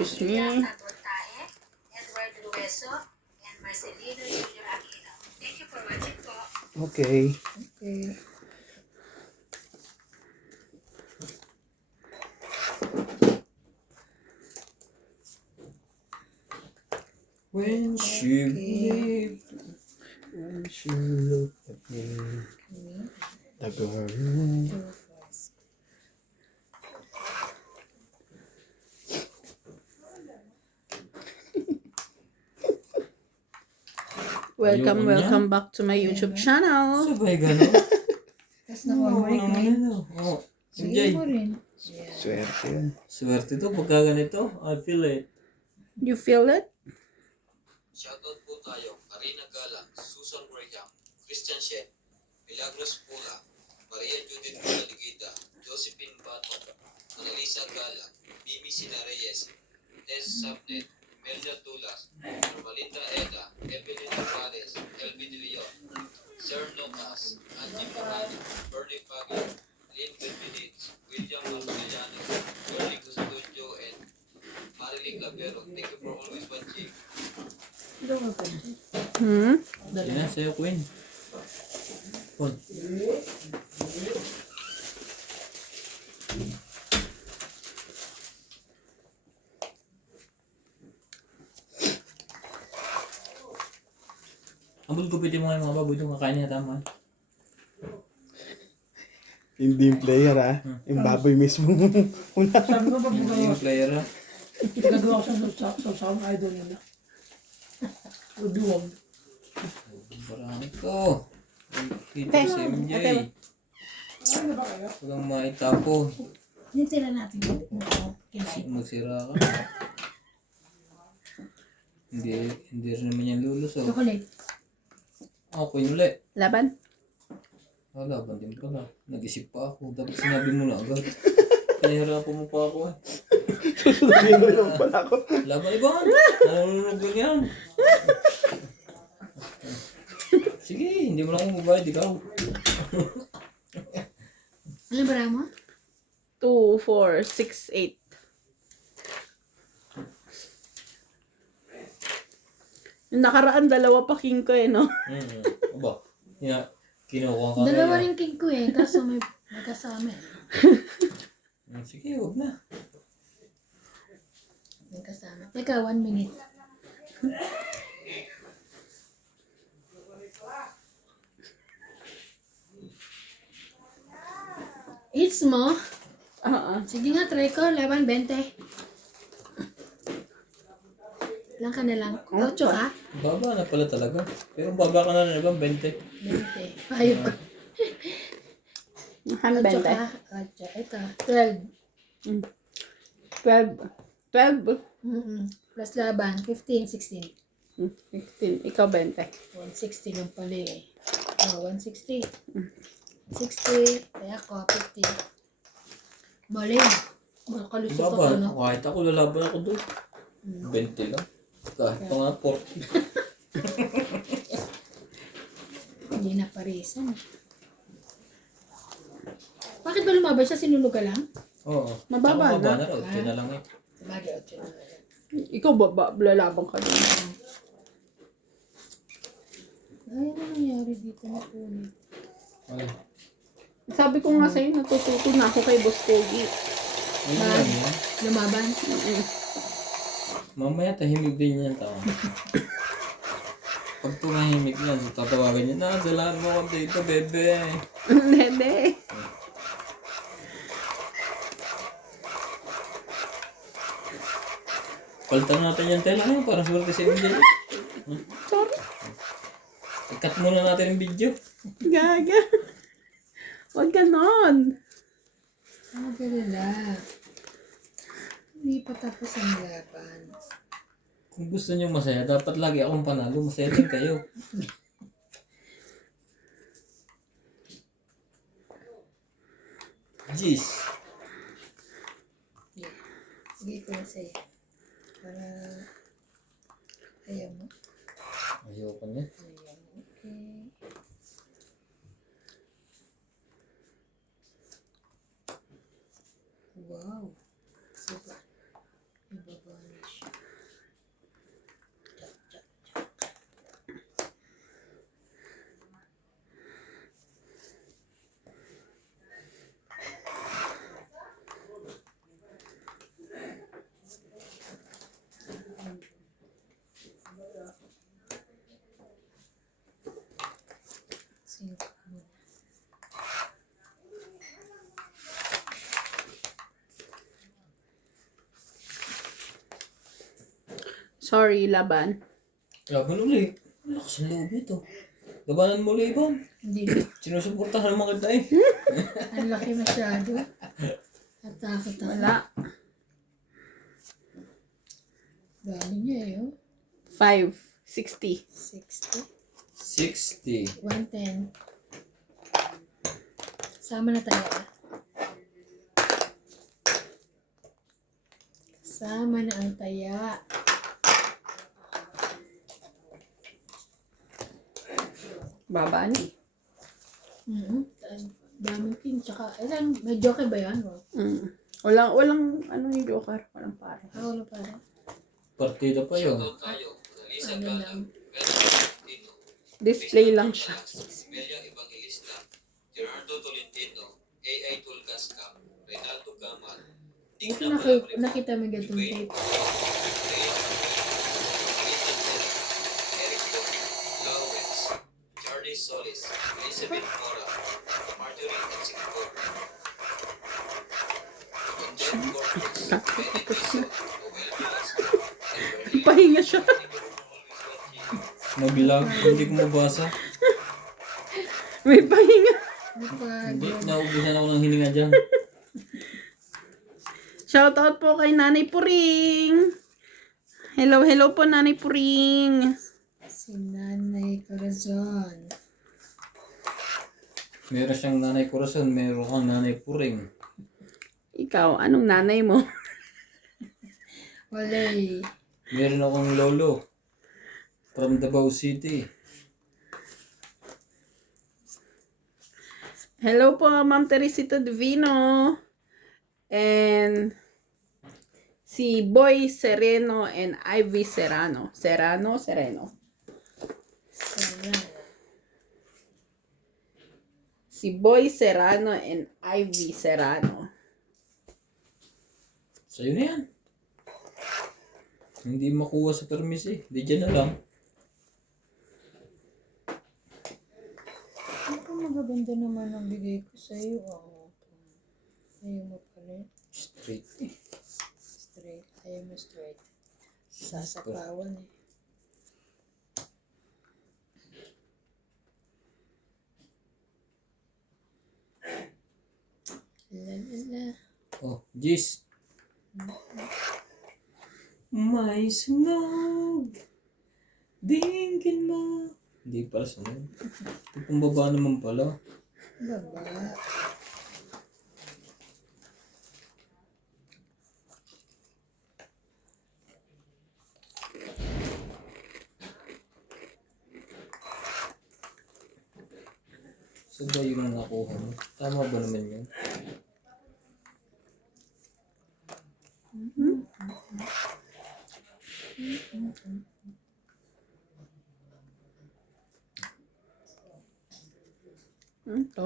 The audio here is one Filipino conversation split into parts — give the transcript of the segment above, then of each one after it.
Excuse me. Okay. Okay. When she believed, When she looked at me, the girl. Welcome back to my YouTube channel. sabay gano'n. Tapos na-homework naman rin. ano. Oh, Sige MJ. mo rin. Swerte yun. Swerte to pagka ganito. I feel it. You feel it? Shoutout po tayo, Karina Galang, Susan Graham, Christian Shen, Milagros Pula, Maria Judith Maligida, Josephine Bato, Annalisa Galang, Mimi Sina Reyes, Tess Sabnet, Imelda Tulas, Normalita Eda, Evelyn Alvarez, Elvin De Leon, Sir Lucas, Angie Morano, Bernie Pagi, Lynn Benedicts, William Marceliano, Bernie Custodio, and Marilyn Labero. Thank you for always watching. Yan na, sa'yo, Queen. Paul. Ambul ko pwede mga baboy itong kakain niya tama. Hindi yung player ha. Yung baboy mismo. Sabi ko pag Hindi yung player ha. nagawa ko sa idol nila. Uduwag. Marami ko. Kita si MJ. Ano ba kayo? Walang maitapo. Yung tira natin. Kinain. Magsira ka. Hindi rin naman yan lulus oh. Chocolate. Ako yun ulit. Laban? Wala, din pala. Nag-isip pa ako. Dapat sinabi mo na agad. Pinahirapan mo pa ako eh. Susunodin mo naman pala ako. Laban iban! Nanononog lang yan. Sige, hindi mo lang ako mabayad, ikaw. Ano ba mo? 2, 4, 6, 8. Yung nakaraan, dalawa pa king ko eh, no? Aba, kinukuha ka Dalawa na. rin cake ko eh. Kaso may kasama eh. Sige, huwag na. May kasama. Teka, 1 minute. Eats mo? Sige nga, try ko. 11, 20. Lang ka na lang. 8 ha? Baba na pala talaga. Pero baba ka na rin naman, 20. 20. Ayun ko. 8 Hanbente. ka. 8. Ito. 12. 12. 12. Plus laban. 15, 16. 16. Ikaw 20. 160 lang pala eh. Oh, 160. 60. Kaya ako, 50. Mali. Makalusot ako, Baba, no? kahit ako lalaban ako doon. 20 lang. Kahit pa nga 40. Hindi na parisan. Bakit ba lumabay siya? Sinuluga lang? Oo. Mababa Tsaka na. na raw, 8 na lang eh. Sabagay, 8 na lang. Ikaw lalabang ka din. Ay, ano nangyari dito na punit? Ay, Sabi ko nga sa'yo, natututo na ako kay Boss Kogi. yun lang yun. Lumaban? Mamaya tahimik din yan tao. Pag tumahimik yan, tatawagin niya, dalaan mo ako dito, bebe. Hindi. Palitan natin yung tela ngayon para swerte si MJ. Sorry. I-cut muna natin yung video. Gaga. Huwag ganon. Ano galala? Hindi pa tapos ang laban. Kung gusto niyo masaya, dapat lagi akong panalo. Masaya din kayo. Jeez. Sige ko na sa'yo. Para ayaw mo. Ayoko niya. Ayaw mo. Okay. Wow. Super. Ibaba na. Sorry, laban. Laban uli. Lakas ang loob nito. Labanan mo ulit, Ivan. Hindi. Sinusuportahan naman kita eh. Ang laki masyado. At takot ako. Wala. Dami niya eh, oh. 5. 60. 60. 60. 110. Sama na tayo ah. Sama na ang taya. Babaan eh. Daming pin. Tsaka, may joker ba yan? Oh? Walang ano yung joker. Walang pare. Wala pa rin. Partida pa yun. Shoutout tayo. Annalisa Ano Galang, lang. Benjamin Tolentino, Display lang siya. Melia Evangelista, Gerardo Tolentino, A.I. Tulgascam, Reynaldo Gamal, Ito nakita mo gatong tape. Eric Doc, Lawrence, Charlie Solis, Elizabeth Mora, Marjorie Texicor, Conjen Corpus, Benedict Rizzo, Noel Velasco, Pahinga siya. Nabilag. Hindi ko mabasa. May pahinga. Hindi. Naubusan ako ng hininga dyan. Shoutout po kay Nanay Puring. Hello po Nanay Puring. Si Nanay Corazon. Meron siyang nanay Corazon. Meron kang nanay Puring. Ikaw, anong nanay mo? Wala eh. Meron akong lolo. From Davao City. Hello po Ma'am Teresita Divino. And si Boy Sereno and Ivy Serrano. Serrano. Sarah. Si Boy Serrano and Ivy Serrano. Sa'yo na yan. Hindi makuha sa permis eh. Di dyan na lang. Ako magaganda naman ang bigay ko sa'yo. Oh. Ayaw mo pa rin. Straight eh. Straight. Ayaw mo straight. Sasapawan eh. La. Oh, Jis. May sunog. Dingin mo. Hindi pala sunog. Itong baba naman pala. Baba. So ba yun ang nakuha mo? Tama ba naman yun? Ito.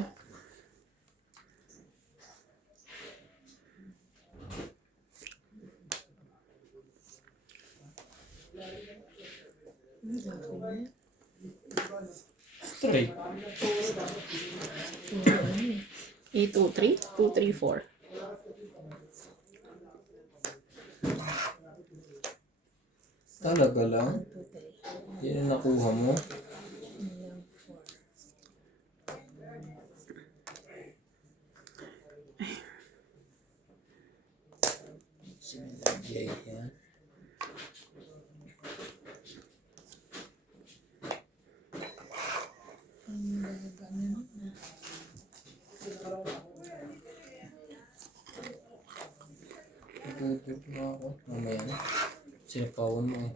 Straight. 823, 234. Talaga lang? 1, 2, 3. Yan ang nakuha mo? Hanggang 4. Sinilagay yan. Tutulog na ako. Mamaya na. Sinapawan mo eh.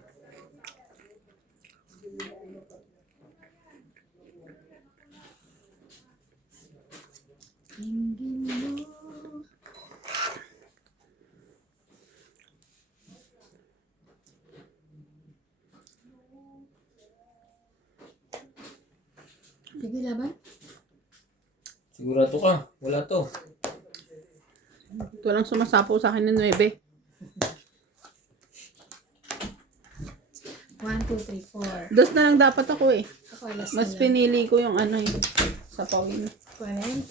Tingin mo. Sige, laban. Sigurado ka? Wala to. Ito lang sumasapo sa akin ng 9. 1, 2, 3, 4. Dos na lang dapat ako eh. Ako alas Mas na lang. pinili ko yung ano eh. Sa pawin. 40.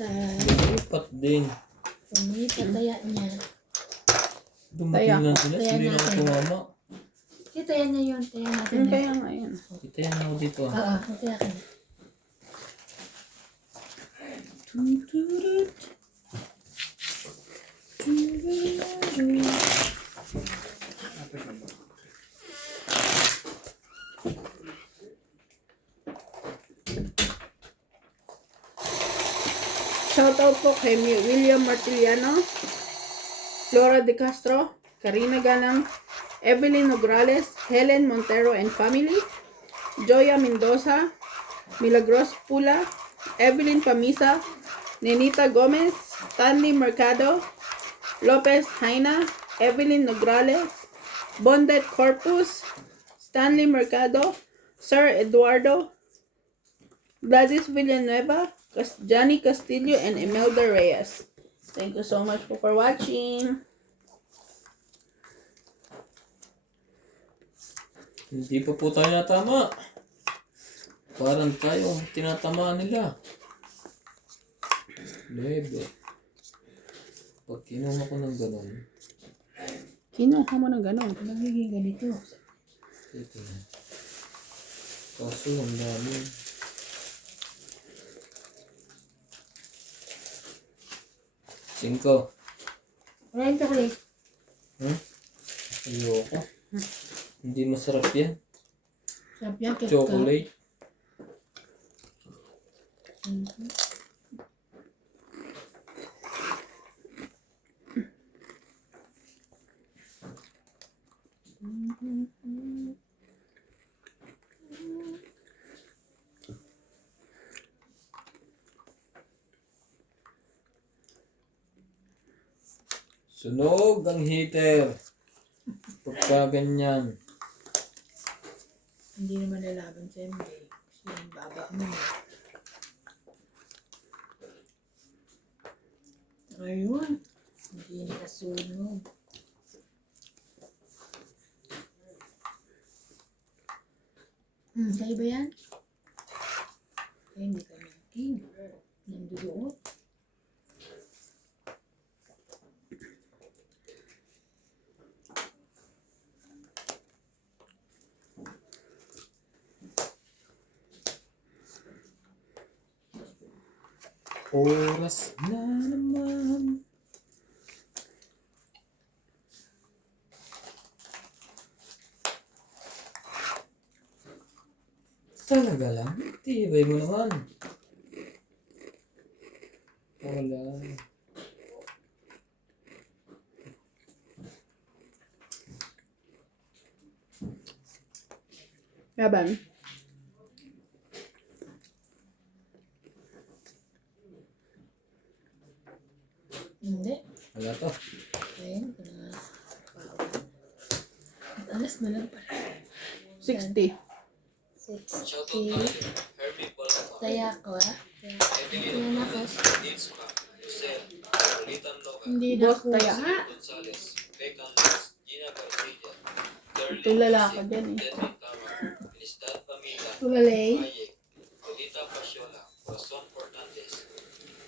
Ipat din. Pumita taya niya. Dumating lang sila. Taya Hindi na ako natin. tumama. Kaya Tayan niya yun. Tayan natin. Yung kaya nga yun. Itayan ako dito ah. Oo, tayan ka na. Shoutout po kay William Martiliano, Flora De Castro, Karina Ganang, Evelyn Nograles, Helen Montero and family, Joya Mendoza, Milagros Pula, Evelyn Pamisa, Nenita Gomez, Stanley Mercado, Lopez Jaina, Evelyn Nograles, Bondet Corpus, Stanley Mercado, Sir Eduardo, Gladys Villanueva, Johnny Castillo, and Imelda Reyes. Thank you so much for watching. Hindi pa po tayo natama. Parang tayo tinatamaan nila. Lebe. Pag kinuha ko ng ganun, Kinuha mo ng ganun. Magiging ganito. ito na. Kaso ang dami. Cinco. Wala yung chocolate. Ayoko. Hindi masarap yan. Sarap yan. Cake ka. Chocolate. Sunog ang heater. Pagka ganyan. Hindi naman lalaban sa MJ. Kasi yung baba mo. Ayun. Hindi nakasunog. Sa'yo ba yan? Ay, hindi ka naking. Nandudoon. Oras na naman. Talaga lang? Tibay mo naman. Wala. Yaban. Hindi. Wala to. Ayun. Alas na lang pala. 60. 60. Herbie Paloma, Kaya ko ah. Evelyn Yan ako. Ditzma, Lucel, Lolitan Logan, Hindi na Boss ako. taya. Gonzales, Beckham Luz, Gina Garcia, Ito lalaki dyan eh. Deadly Tamar, Felicidad Pamila, Tumalay. Mayek, Lolita Pasiola, Corazon Fernandez,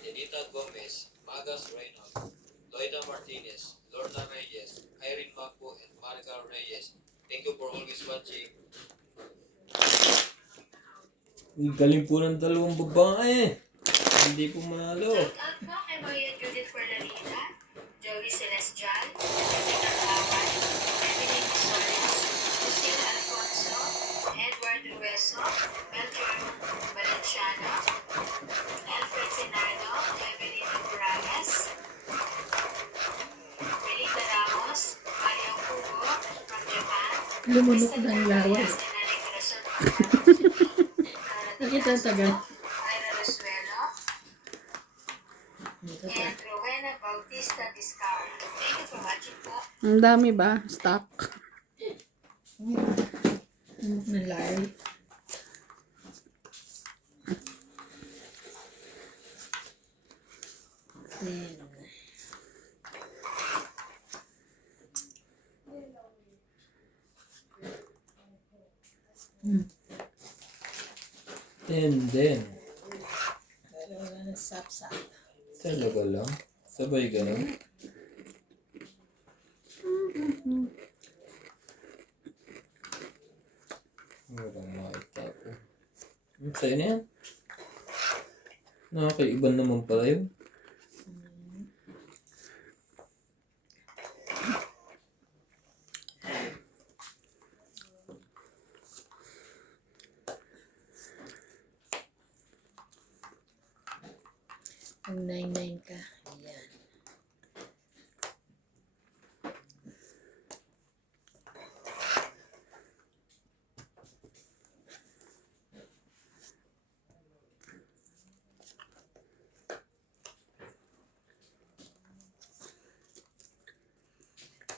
Denita Gomez, Magas Reynolds, Loida Martinez, Lorna Reyes, Irene Macbo, and Marga Reyes. Thank you for always watching. Ang galing po ng dalawang babae. Hindi po manalo. Shoutout po kay Maria Judith Perlalina, Joey Celestial, Jessica Lawan, Evelyn Soares, Lucille Alfonso, Edward Rueso, Melchior Valenciano, Alfred Senardo, Evelyn Morales, Belinda Ramos, Mario Hugo from Japan, Lumunok Crystal ng Ortiz, lawas. and Nanay Corazon Nakita ang tagal. Ira Resuelo, and Rowena Bautista Discar. Thank you for watching po. Ang dami ba? Stock. Lumunok ng Larry. Then, 10 din. wala na sap-sap. Talaga lang. Sabay ganun. Walang makita ko. Sa'yo na yan. Nakakaiban naman pala yun. Ang 9-9 ka. Ayan.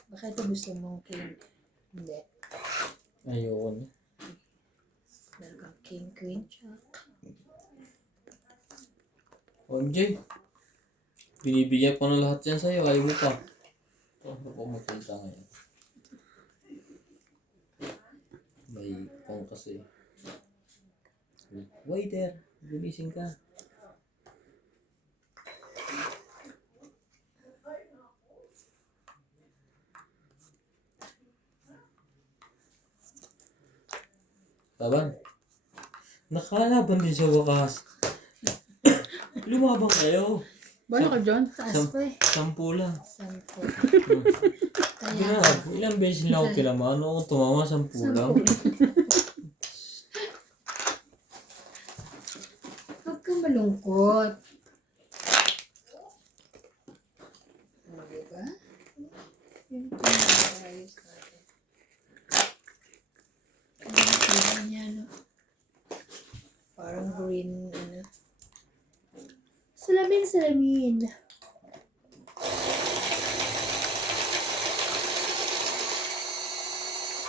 Baka ito gusto mong king. Hindi. Ayoko na. Meron kang king, queen, jack. OMJ. Binibigyan ko na lahat yan sa'yo. Ayaw mo pa. Ano ko makita ngayon? May pang kasi. Waiter, gumising ka. Laban. Nakalaban din sa wakas. Lumabang kayo. Bano ka, John? Taas pa eh. 10 lang. 10. Hmm. Kaya, Grabe, ilang beses lang ako tinamaan. Ako tumama 10 lang. huwag kang malungkot. Diba? Yun yung pinag-ayos natin. Ang kulay niya, no? Parang green, ano. Salamin.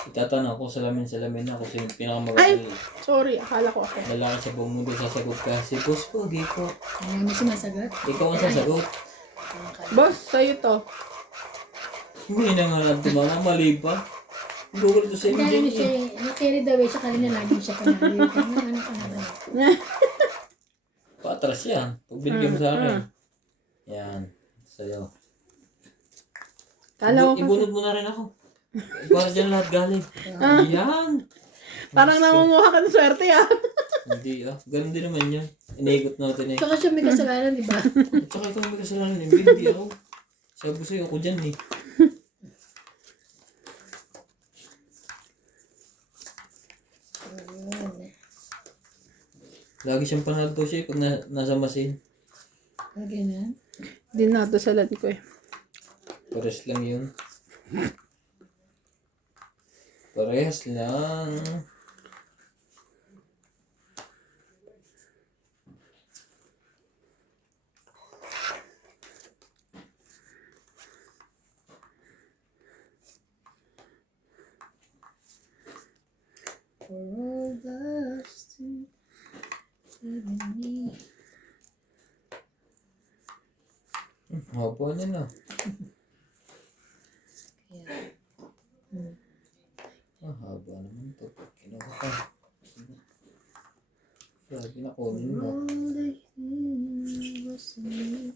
Itatanong ko salamin ako sa yung Ay! pinakamagaling Sorry, akala ko ako. lalaki sa buong mundo sasagot ka. Si boss ko, di ko. Ano mo sumasagot? Ikaw ang sasagot. Boss, sa'yo to. Hindi na nga lang tumama, mali pa. Google to sa Hindi, ano MJ. siya, carried away siya kanina, lagi siya panalo. Ano ka na. Patras yan. Pag binigyan mo sa akin. Yan. Sa'yo. Kala ko kasi. Ibunod mo na rin ako. Para dyan lahat galing. Yan. Parang nangunguha ka ng swerte, ah. Hindi ganun din naman yun. Iniikot natin eh. Saka siya may kasalanan, di ba? At saka ikaw may kasalanan eh. Hindi ako. Sabi ko sa'yo, ako dyan eh. Lagi siyang panalto siya pag nasa masin. Ganun. Dinadasalan ko eh. Parehas lang yun. Parehas lang. For all us to live in me. Haba niya na. Kaya, Haba naman to. Kinuha ka. Sabi na kunin mo. all I knew was me.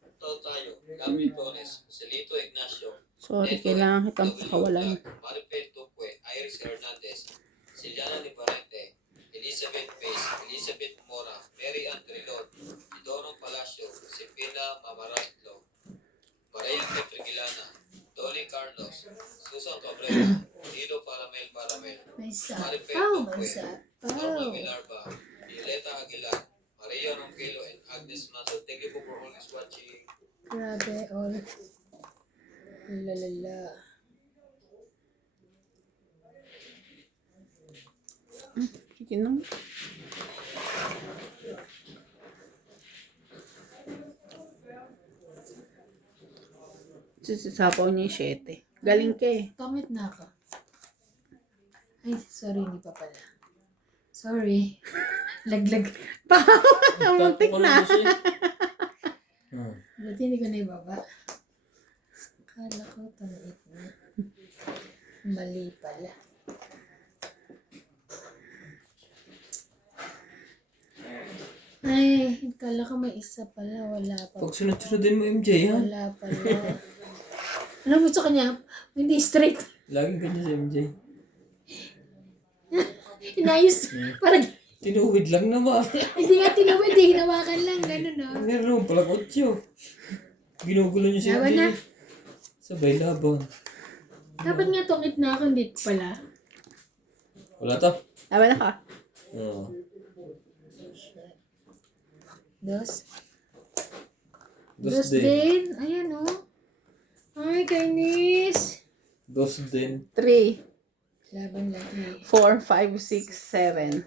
Ito tayo. Gabi Torres, Celito Ignacio, Sorry, kailangan kitang pakawalan. Maripel Tuque, Iris Hernandez, Siliana Nibarete, Elizabeth Pace, Elizabeth Mora, Mary Ann Trilon, Idoro Palacio, Sipina Mamarastlo, Maria Petrigilana, Dolly Carlos, Susan Cabrera, Tito Paramel, May Maripel sapaw, may Tuque, Norma sapaw. Vilarba, Violeta Aguilar, Maria Ronquelo, and Agnes Mazo. Thank you for always watching. Grabe, all. Lalala. Sige na. Sasapaw niya yung 7. Galing ka eh. Kamit na ako. Ay, sorry, hindi pa pala. Sorry. Laglag. Muntik na. Buti hindi ko na ibaba. Akala ko tamiit na. Mali pala. Ay, akala ko may isa pala. Wala pa. Pag sunod-sunodin mo MJ ha. Wala pala. Alam mo sa kanya, hindi straight. Laging ganyan si MJ. Inayos. Parang, Tinuwid lang naman. hindi nga tinawid eh. Hinawakan lang. Ganun o. Meron naman pala kotso. Ginugulo niyo si Laban MJ. na. Sabay laban. Dapat nga tungit na ako, hindi ko pala. Wala to. Laban ako. Oo. Dos. Dos Dos din. din. Ayan o. Ay, kainis. Dos din. 3, Laban lagi. 4, 5, 6, 7.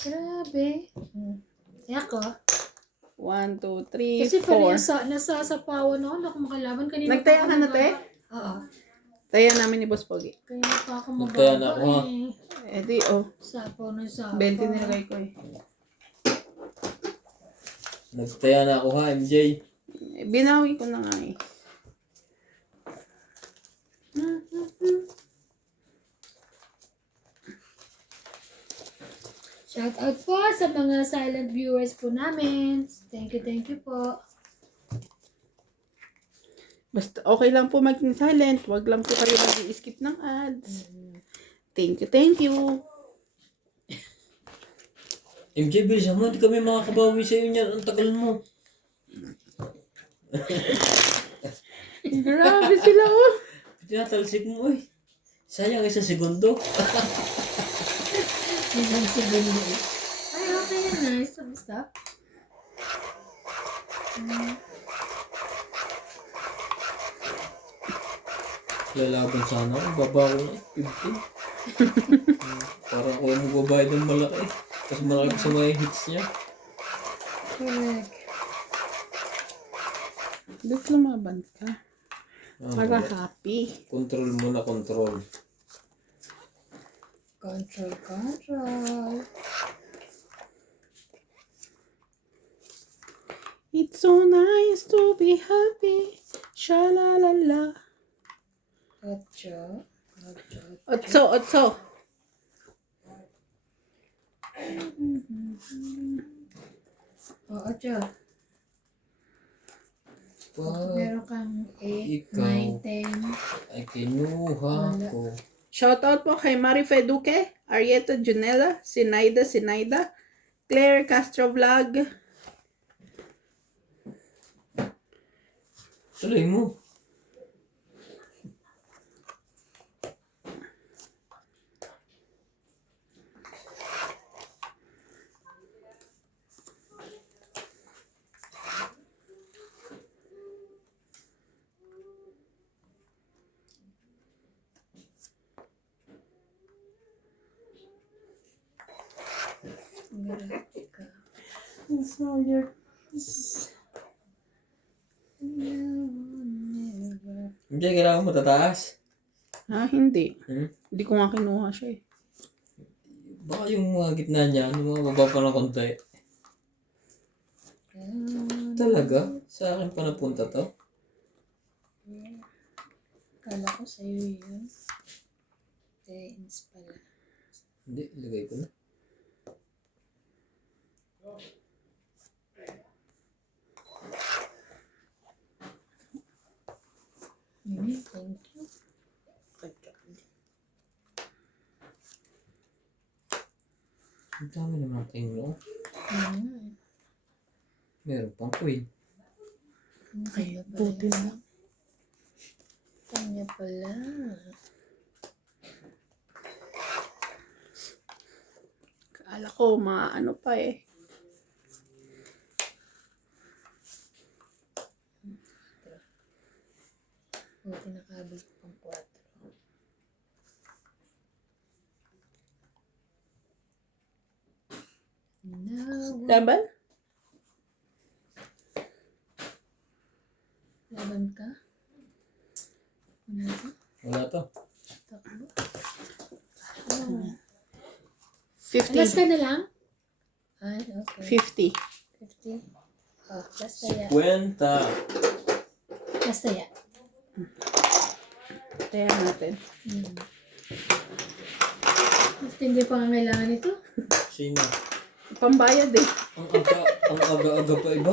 Grabe. Kaya ako. 1, 2, 3, Kasi parang 4. nasasapawan ako. Naku makalaban. Kanina Nagtaya pa ako ka na, te? Oo. Taya namin ni Boss Pogi. Kaya pa ako Nagtaya na mababa ako, ha? eh. Eh di, oh. Sapaw na sapaw. 20 nilagay ko eh. Nagtaya na ako ha, MJ. Eh, binawi ko na nga eh. Shout out po sa mga silent viewers po namin. Thank you po. Basta okay lang po maging silent. Wag lang po kayo mag-i-skip ng ads. Thank you. MJ, bilisan mo. Hindi kami makakabawi sa iyo niyan. Ang tagal mo. Grabe sila oh. Tinatalsik mo eh. Sayang isang segundo. Isang segundo. Ay, okay na. Stop. Lalaban sana ako. Baba ko na eh. 15. Parang ako yung magbabayad ng malaki. Tapos malaki sa mga hits niya. Correct. Ba't lumaban ka? Ah, Para wala. happy. Control mo na control. Control. It's so nice to be happy. Shalalala. Ocho. Otso. Ocho. Pag Meron kang 8, Ikaw. 9, 10. ay kinuha ko. Shoutout po kay Marife Duque, Arieta Junella, Sinaida, Claire Castro Vlog. Tuloy mo. Hindi, kailangan mo tataas. Hindi. Hmm? Hindi ko nga kinuha siya eh. Baka yung mga gitna niya, yung mga baba pa ng konti. Talaga? Sa akin pa napunta to? Kala ko sa'yo yun. Tens pala. Hindi, ilagay ko na. Thank you. Ang dami naman natin, no? Meron pang queen. Kanya pala. Buti na. Kanya pala. Kala ko mga ano pa eh. Buti nakabot pang 4. Laban? Laban ka? Ano ba? Wala to. Takbo? 50. Alas ka na lang? Ay, okay. 50. 50. Oh, basta yan. 50. Basta yan. Kaya natin. Hindi pa nga kailangan ito. Sino? Pambayad eh. Ang aga-aga pa iba?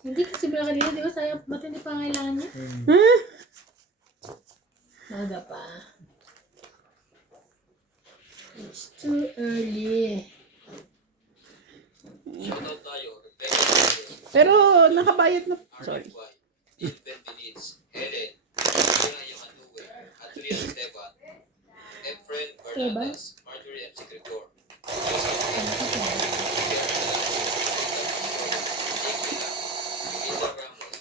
Hindi kasi ba kanina, di ba sayang matindi pa ang kailangan niya? Maga pa. It's too early. Shoutout tayo, Rebecca Rodriguez, Pero nakabayad na. Sorry. RFY, Jill Benveniz, Helen, Mira Yamanue, Adrian Esteban, Efren Bernardas, Marjorie M. Secretor, Linda Ramos,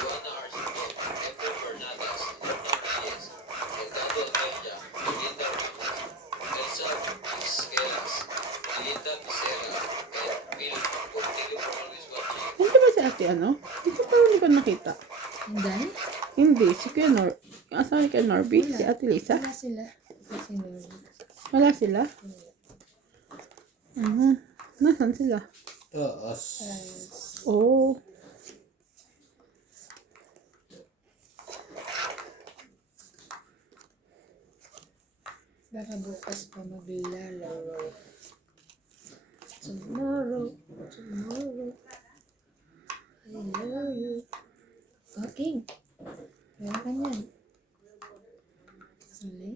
Joanna Arcibon, Efren Bernardas, Lorna Reyes, Delgado Abella, Linda Ramos, Elsa Isquelas, Linda Picera, and Phil Portillo for always watching. Hindi ba si ate ano? Hindi ko parang hindi ko nakita. Hindi? Hindi, si Kuya Nor... Asawa ni Kuya Norby? Si Ate Lisa? Wala sila. Kasi Lord. Wala sila? Nasaan sila? Taas. Oh. Baka bukas pa maglalaro. Tomorrow. I love you. Okay. Meron ka niyan. Mali.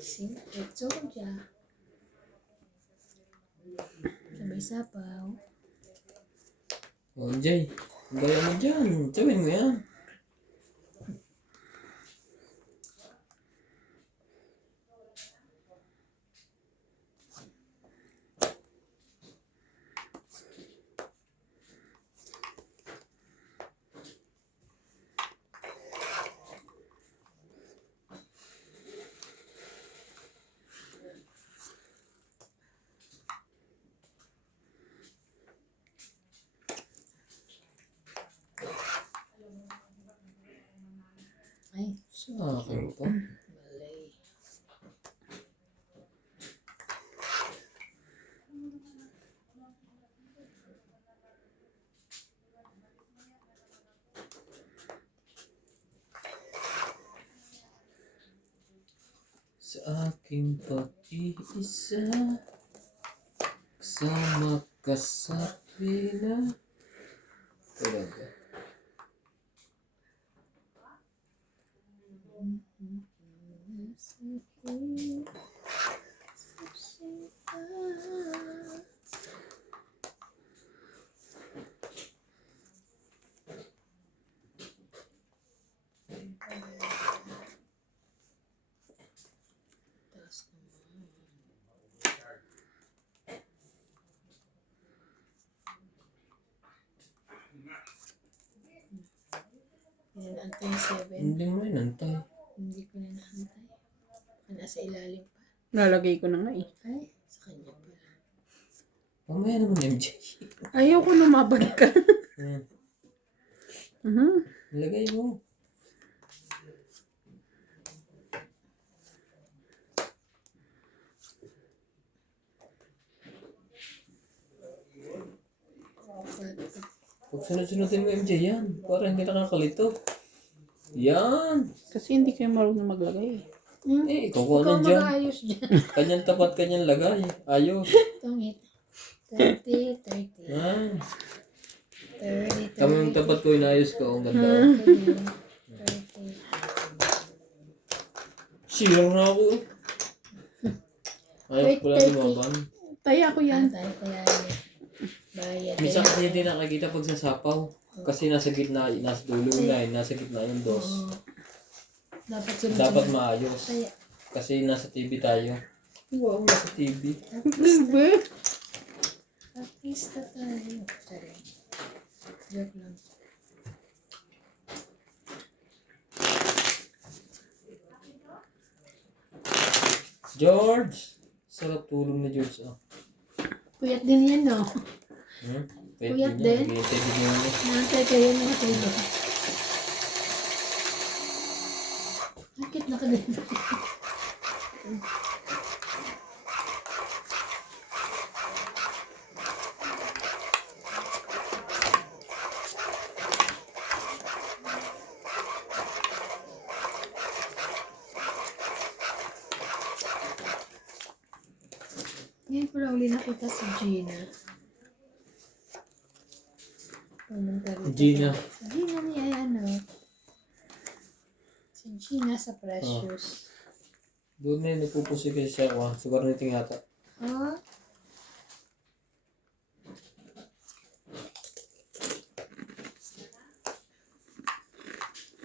Simple. Georgia. Sabay sapaw. Oh, Jay. Ang gaya mo dyan. Tawin mo yan. Ay, Sa akin to. mali. Sa aking pag-iisa, kasama ka sa pila. Talaga. Taas naman. Yan, antay 7. Hindi mo inantay. Hindi ko na naantay. Baka nasa ilalim pa. Nalagay ko na nga eh. Ay, sa kanya pala. Mamaya naman MJ. Ayaw ko na mabalikan. Ilagay mo. Huwag sunod-sunodin mo MJ yan. Para hindi nakakalito. Yan. Kasi hindi kayo marunong maglagay eh. Eh, ikaw ko Ikaw dyan. mag-ayos dyan. Kanyang tapat, kanyang lagay. Ayos. Tungit. 30, 30. Ah. 30, 30. Tama yung tapat ko, inayos ko. Ang ganda. 30. Sira na ako. Ayaw ko lang lumaban. Taya ko yan. Tayo kaya niya. Bayad. Minsan kasi hindi nakakita pag sasapaw. Kasi nasa gitna, nasa dulo na nasa gitna yung dos. Dapat sunod. Dapat maayos. Kaya, Kasi nasa TV tayo. Wow, nasa TV. Diba? artista tayo. Sorry. Joke lang. George! Sarap tulong ni George. Oh. Puyat din yan, no? Puyat din. Naghihintay din yun. Nakantay kayo mga tulog. Bakit nakaganto? Ngayon pala uli nakita si Gina. Pumunta rito. Gina. Si Gina niya, ano. Si Gina sa Precious. Doon na yun, nagpupusi kasi siya ako. Sa barniting yata. Oh,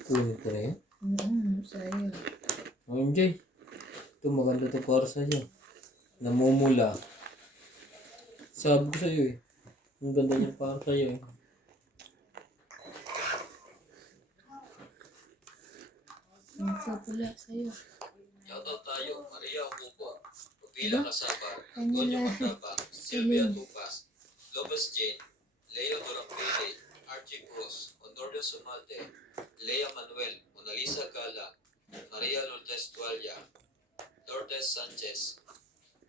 Kunin ko na yun. sa'yo. MJ, ito maganda to para sa'yo. Namumula. Sabi ko sa'yo eh. Ang ganda niya para sa'yo eh. Magpapula sa'yo. Shoutout tayo, Maria Hugo, Pupila Casabar, Kanya Antonio na. Montalban, Sylvia Tupas, Lopez Jane, Leo Durampede, Archie Cruz, Honorio Sumalte, Lea Manuel, Monalisa Gala, Maria Lourdes Tualia, Lourdes Sanchez,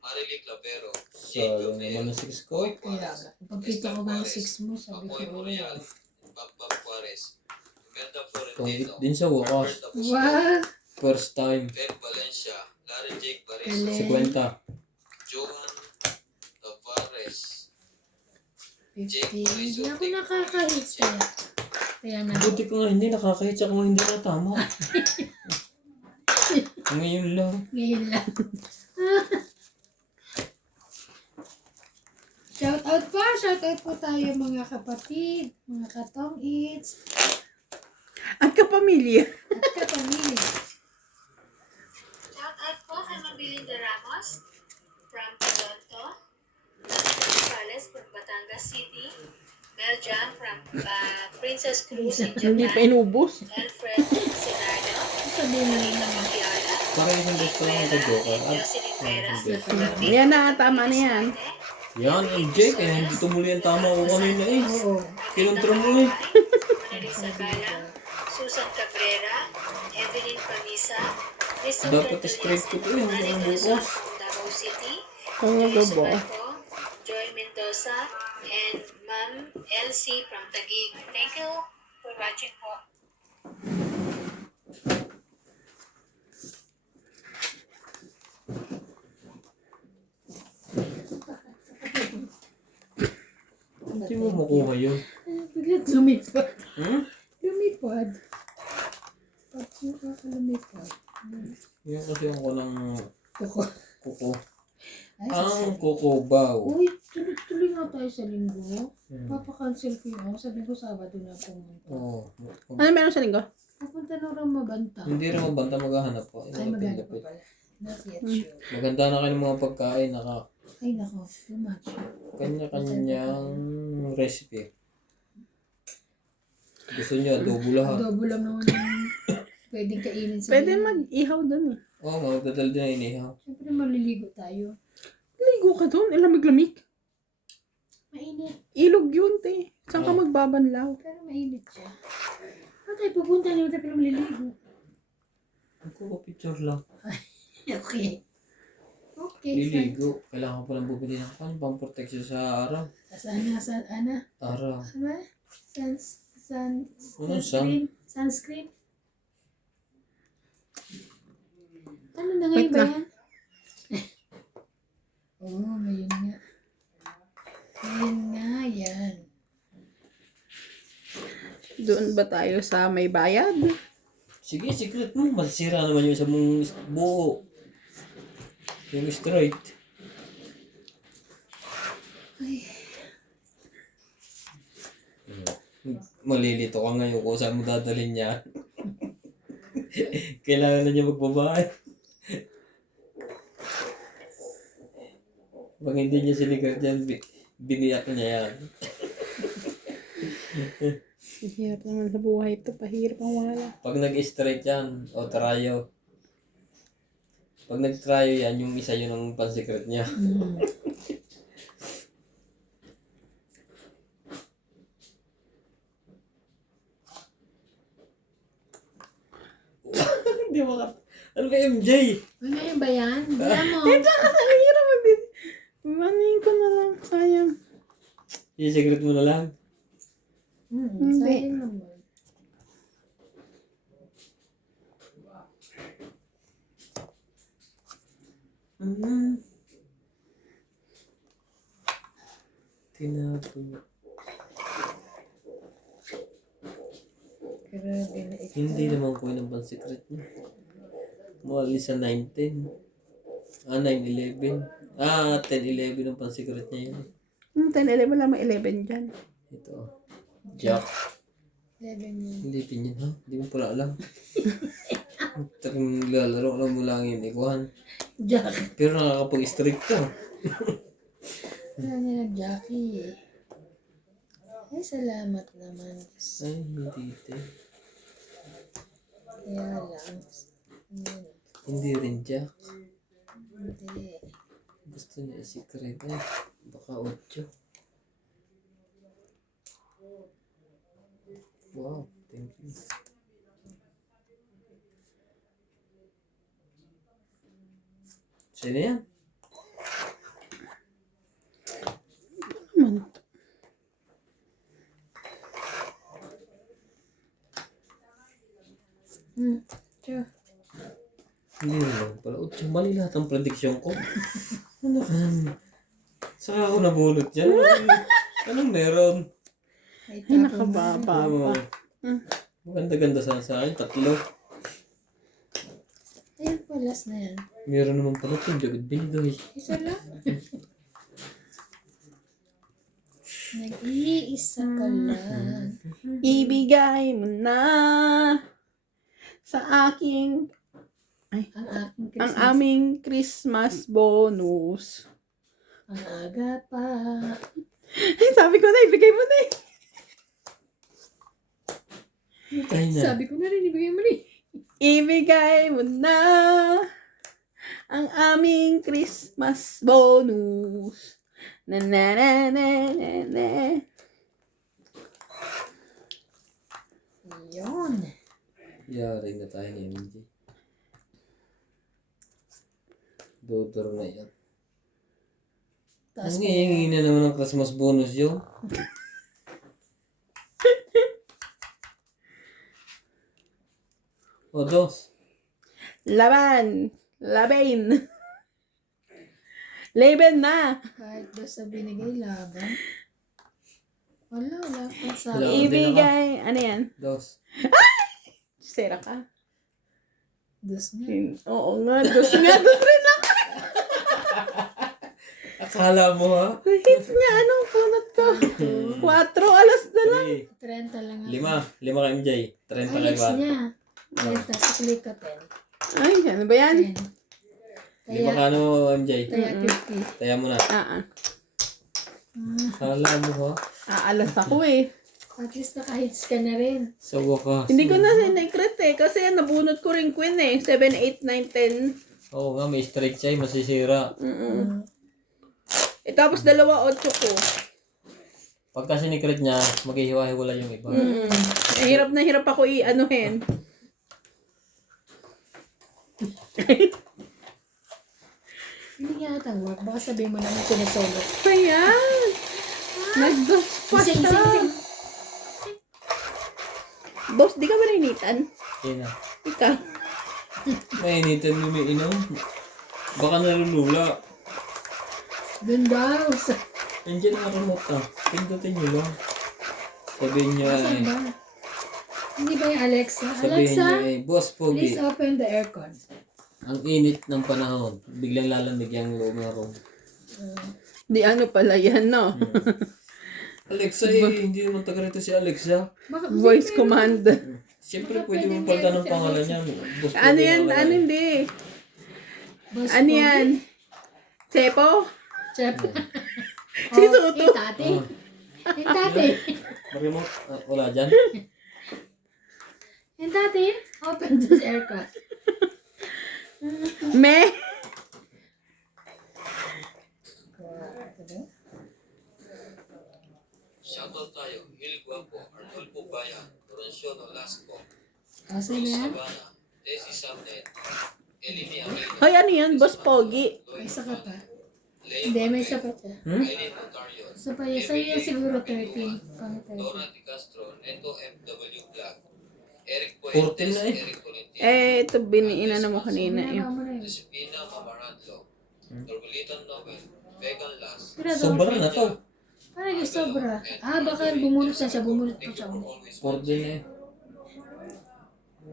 Marilie Clavero, Jake Sayang naman Romero, ang 6 ko. Boy Kaya Juarez, nga. Pagkita ko nga ng 6 mo, sabi ko, Papoy Morial, Pampam Juarez, Imelda Kahit Florentino, din sa wakas. Roberta Busquets, wow! First time. Feb Valencia, Larry Jake Galing. Barreso, Si Kwenta. Johan Tavares, 50. Hindi ako nakaka-hits eh. Kaya na. Buti ko nga hindi nakakahit siya kung hindi na tama. Ngayon lang. Ngayon lang. Shout out pa! Shout out po tayo mga kapatid, mga katong hits, At kapamilya. at kapamilya. Shout out po kay Mabilinda Ramos from Toronto, Gonzales from Batangas City, Meljam from Princess Cruz in Hindi pa Japan, inubos. Alfred Senado, Sabihin na rin Marina naman. Maciala, Para yung restaurant ko Joker. Jocelyn Vera, Yan na, tama na yan. Yan, MJ. Kaya hindi tumuli ang tama ko kanina eh. Oo. Kinontra mo eh. Manalisa Galang, Susan Cabrera, Evelyn Pamisa, Crystal Dapat straight ko to eh. Hanggang bukas. Davao City, Ang Joy nagabo. Subarco, Joy Mendoza, and Ma'am Elsie from Taguig. Thank you for watching po. Hindi mo makuha yun. Biglang lumipad. Hmm? Lumipad. Pag lumipad. Yan kasi ako ng Ako. kuko. Ay, Ang kukubaw. Uy, tuloy-tuloy nga tayo sa linggo. Hmm. Papakancel ko yun. Sabi ko Sabado na pumunta. Oo. Ano meron sa linggo? Pupunta na rin mabanta. Hindi rin mabanta maghahanap po. Ay, maganda pa pala. Not yet sure. Maganda na kayo ng mga pagkain. Ay, nako. Too much. Kanya-kanyang recipe. Gusto niyo, adobo lahat. Adobo lang naman yung pwedeng kainin sa Pwede linggo. mag-ihaw doon eh. Oo, magdadal din na inihaw. Siyempre maliligo tayo. Ligo ka doon. Lamig-lamig. Mainit. Ilog yun, te. Saan ka magbabanlaw? Pero mainit siya. Ano tayo pupunta naman tayo pero maliligo. Magkukapicture lang. Okay. Okay. Liligo. Kailangan ko lang bumili ng pang protection sa araw. Sana. Araw. Ano? Ano, Sunscreen. Sunscreen. Ano na ngayon Wait ba lang. yan? Oo, ngayon nga. Ngayon nga yan. Doon ba tayo sa may bayad? Sige, secret mo. Masisira naman yung isa mong buo. Yung straight. Ay, Malilito ka ngayon kung saan mo dadalhin niya. Kailangan na niya magbabayad. Pag hindi niya sinigat dyan, biniyak niya yan. Hirap naman sa buhay ito. Pahirap ang wala. Pag nag-straight yan, o tryo. Pag nag-tryo yan, yung isa yun ang pansikret niya. Hindi makat... Ano ba MJ? ngayon ba yan? Bila mo. Ang hirap Manin ko na lang. Sayang. Yung secret mo na lang. Hindi. Sayang naman. Tinago. Grabe na ito. Hindi naman ko ng pan-secret niya. Mali sa 9-10. 9-11. 10-11 ang pan-secret niya yun. 10-11 lang, may 11 dyan. Ito. Jack. 11 yun. Hindi pin yun, ha? Hindi mo pala alam. Talagang lalaro lang mo lang yun, ikuhan. Jack. Pero nakakapag-strict ka. Wala niya nag-Jackie eh. Ay, salamat naman. Ay, hindi ito. Kaya lang. Yun. Hindi rin Jack. Hindi. Gusto niya i-secret. Ay, baka 8. Wow, thank you. Sino yan? Naman. Sure. Hindi naman pala. 8, mali lahat ang prediction ko. Ano ka naman? Saka ako nabunot yan. Anong meron? Ay, Ay, tapon nakababa Oo. pa. Maganda-ganda sa akin. 3. Ayun po, last na yan. Meron naman pala ito. David Bindoy. Isa lang. Nag-iisa ka lang. Ibigay mo na sa aking, Ang aking ang Christmas. aming Christmas bonus. Ang aga pa. Ay, sabi ko na, ibigay mo na eh. Kaya na. Sabi ko na rin, ibigay mo rin. Ibigay mo na ang aming Christmas bonus. Na na na na na na. Yun. Yari na tayo ni MJ. Dodor na yan. Tapos Ang hihingi na naman ng Christmas bonus yun. O, dos. Laban. Labain. Laban na. kahit doon sa binigay laban. Wala pa sa Wala. Ibigay. Ano yan? Dos. Sera ka. dos nga. Oo nga. Dos nga. Dos rin lang. Akala mo ha? Hits nga. Anong punot ko? 4. Alas na lang. 30 lang ako. 5. 5 kay MJ. 30 kay Ayos Bat. niya. 30 sa click ko 10. Ay, ano ba yan? 10. 5 ka ano MJ? Kaya 50. Taya mo na. Akala mo ha? Alas ako eh. At least naka-hits ka na rin. Sa wakas. Hindi ko na sinecret eh. Kasi nabunot ko rin queen eh. 7, 8, 9, 10. Oo nga, may straight siya. Masisira. Tapos 2, 8 ko. Pagka sinikret niya, maghihiwa-hiwala yung iba. Hirap na hirap ako i-anuhin. Hindi nga ata work. Baka sabihin mo naman sinasolo. Ayan! Nag-dos pa Ising, siya. ising. Boss, di ka ba nainitan? Yan na. Ikaw. Mainitan mo may inom. Baka nalulula. Doon daw. Nandiyan ang remote na. Pindutin nyo lang. Sabihin nyo Saan ay... ba? Hindi ba yung Alexa? Sabihin Alexa, nyo ay, Boss please Pogi, open the aircon. ang init ng panahon. Biglang lalamig yung loob ng room. Di ano pala yan, no? Alexa hindi naman taga rito si Alexa. Baka, Voice command. Siyempre pwede mo palitan ng pangalan niyan. Boss Pogi Ano yan? ang Ano pangalan. hindi? Boss Ano Pogi. yan? Sepo? Chef. Si Suto. Yung tati. Yung tati. Remote? Wala dyan? Yung tati. Open the aircon. Me? Shoutout tayo, Hil Guapo, Arnulfo Bayan, Lorenzo Nolasco, Kasi Rose na yan. Sabana, Desi Samnet, Elini Aquino, Hoy, ano yun? Boss Pogi. May isa ka pa. Lea Hindi, may Marquez, isa pa siya. Irene Notario, Isa pa yun. Sa'yo yan siguro 13. Pang 13. Dora Di Castro, Neto FW Vlog, Eric 14 Puentes, na eh. Eric Tolentino, Ito biniinan mo kanina eh. Ginagawa mo na yun. Josepina Mamaradlo, Norbilitan Nobel, Vegan Las, Sigurado. Sobra na to. Parang yung sobra. Baka bumunot na siya. Bumunot pa siya. always 4 din eh.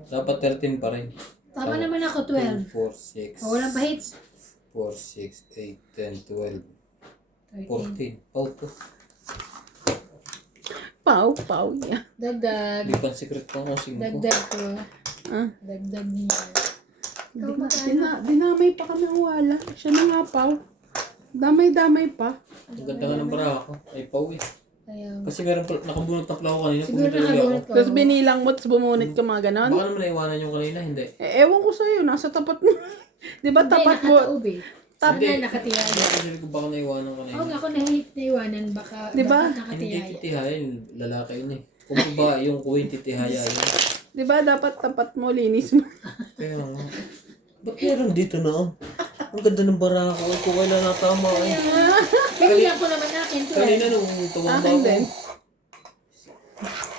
Dapat 13 pa rin. Tama naman ako, 12. 2, 4, 6. O, walang pa-hits. 4, 6, 8, 10, 12, 13. 14. Pau to. Pau, yeah. Dagdag. Di pa secret ko kung 5. Dagdag ko. Ah, Dagdag niya. Ikaw magkano? dinamay pa kami ang wala. Siya na nga, Pau. Damay-damay pa. Ang ganda ka ng bara ako. Ay, pau eh. Kaya, Kasi meron nakabunot na pala ako kanina. siguro Pumunta ulit nakabunot ako. ko. Tapos binilang mo, tapos bumunit ka mga ganon. Baka naman naiwanan yung kanina, hindi. Ewan ko sa'yo, nasa tapat mo. Di ba tapat mo? Nakataob eh. Tap Hindi. na nakatiyaya. Hindi ko baka naiwanan kanina. Oo nga, ako naiwanan. Baka, Di ba? dapat Hindi nakatiyaya. titihayin, lalaki yun eh. Kung ba yung queen titihaya yun. Di ba dapat tapat mo, linis mo? Kaya nga. Ba't meron dito na? Ang ganda ng bara ko. Kung kailan natama eh. Bigyan ko naman akin. 12. Kanina nung tumamba Akin ko. din.